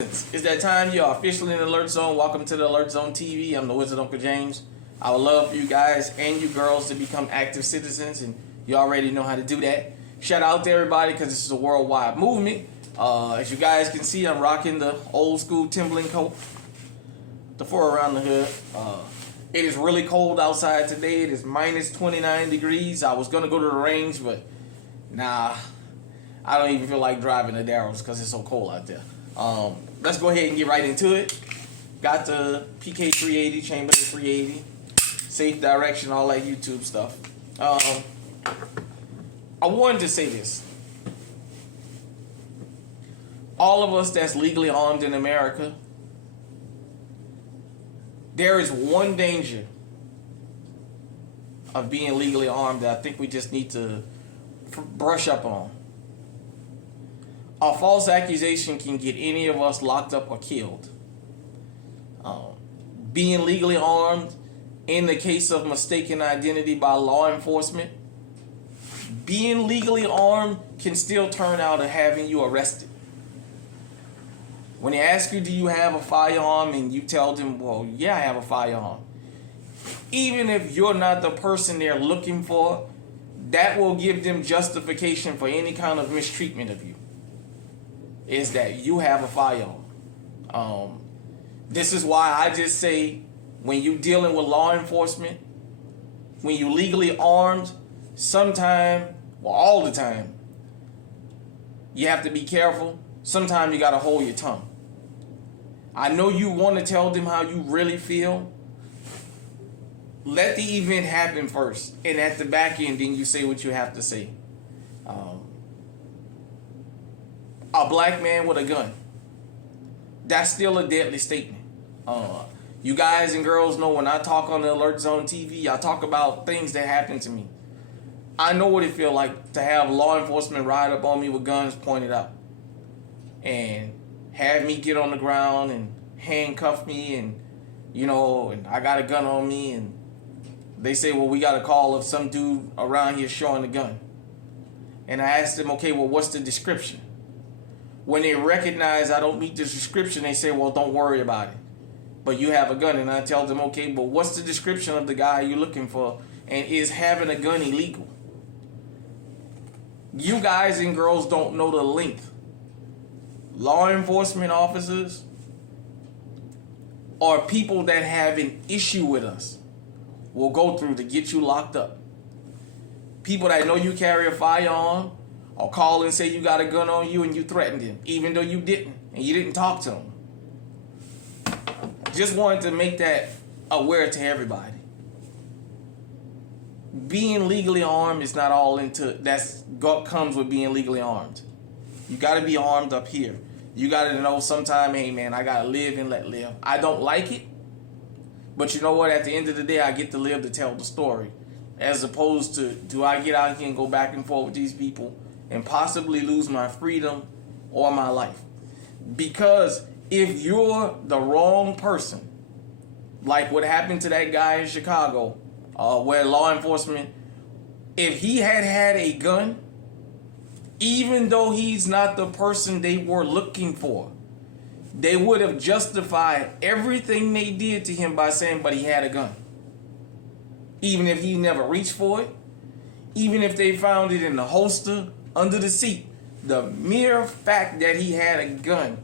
It's that time. You are officially in the Alert Zone. Welcome to the Alert Zone TV. I'm the Wizard Uncle James. I would love for you guys and you girls to become active citizens, and you already know how to do that. Shout out to everybody because this is a worldwide movement. As you guys can see, I'm rocking the old school Timberland coat, the fur around the hood. It is really cold outside today. It is minus 29 degrees. I was going to go to the range, but nah, I don't even feel like driving to Darrell's because it's so cold out there. Let's go ahead and get right into it. Got the PK 380, Chamberlain 380, safe direction, all that YouTube stuff. I wanted to say this. All of us that's legally armed in America, there is one danger of being legally armed that I think we just need to brush up on. A false accusation can get any of us locked up or killed. Being legally armed in the case of mistaken identity by law enforcement, being legally armed can still turn out to having you arrested. When they ask you, do you have a firearm, and you tell them, well, yeah, I have a firearm. Even if you're not the person they're looking for, that will give them justification for any kind of mistreatment of you, is that you have a firearm. This is why I just say, when you're dealing with law enforcement, when you're legally armed, sometime, well, all the time, you have to be careful. Sometimes you got to hold your tongue. I know you want to tell them how you really feel. Let the event happen first, and at the back end, then you say what you have to say. A black man with a gun, that's still a deadly statement. You guys and girls know when I talk on the Alert Zone TV, I talk about things that happened to me. I know what it feels like to have law enforcement ride up on me with guns pointed out and have me get on the ground and handcuff me, and and I got a gun on me, and they say, well, we got a call of some dude around here showing a gun. And I asked them, okay, well, what's the description? When they recognize I don't meet the description, they say, well, don't worry about it, but you have a gun. And I tell them, okay, but what's the description of the guy you're looking for, and is having a gun illegal? You guys and girls don't know the length law enforcement officers or people that have an issue with us will go through to get you locked up. People that know you carry a firearm or call and say you got a gun on you and you threatened them, even though you didn't, and you didn't talk to them. Just wanted to make that aware to everybody. Being legally armed is not all comes with being legally armed. You got to be armed up here. You got to know sometime, hey man, I got to live and let live. I don't like it, but you know what? At the end of the day, I get to live to tell the story, as opposed to, do I get out here and go back and forth with these people and possibly lose my freedom or my life? Because if you're the wrong person, like what happened to that guy in Chicago, where law enforcement, if he had a gun, even though he's not the person they were looking for, they would have justified everything they did to him by saying, but he had a gun. Even if he never reached for it, even if they found it in the holster, under the seat, the mere fact that he had a gun,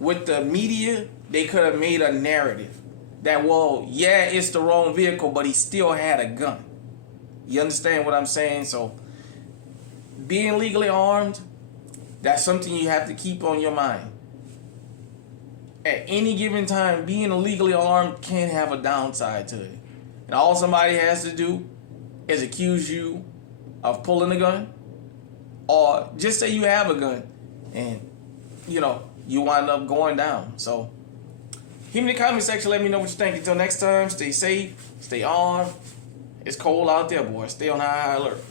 with the media, they could have made a narrative that, well, yeah, it's the wrong vehicle, but he still had a gun. You understand what I'm saying? So, being legally armed, that's something you have to keep on your mind. At any given time, being illegally armed can have a downside to it. And all somebody has to do is accuse you of pulling a gun, or just say you have a gun, and, you wind up going down. So, hit me in the comment section, let me know what you think. Until next time, stay safe, stay armed. It's cold out there, boys. Stay on high alert.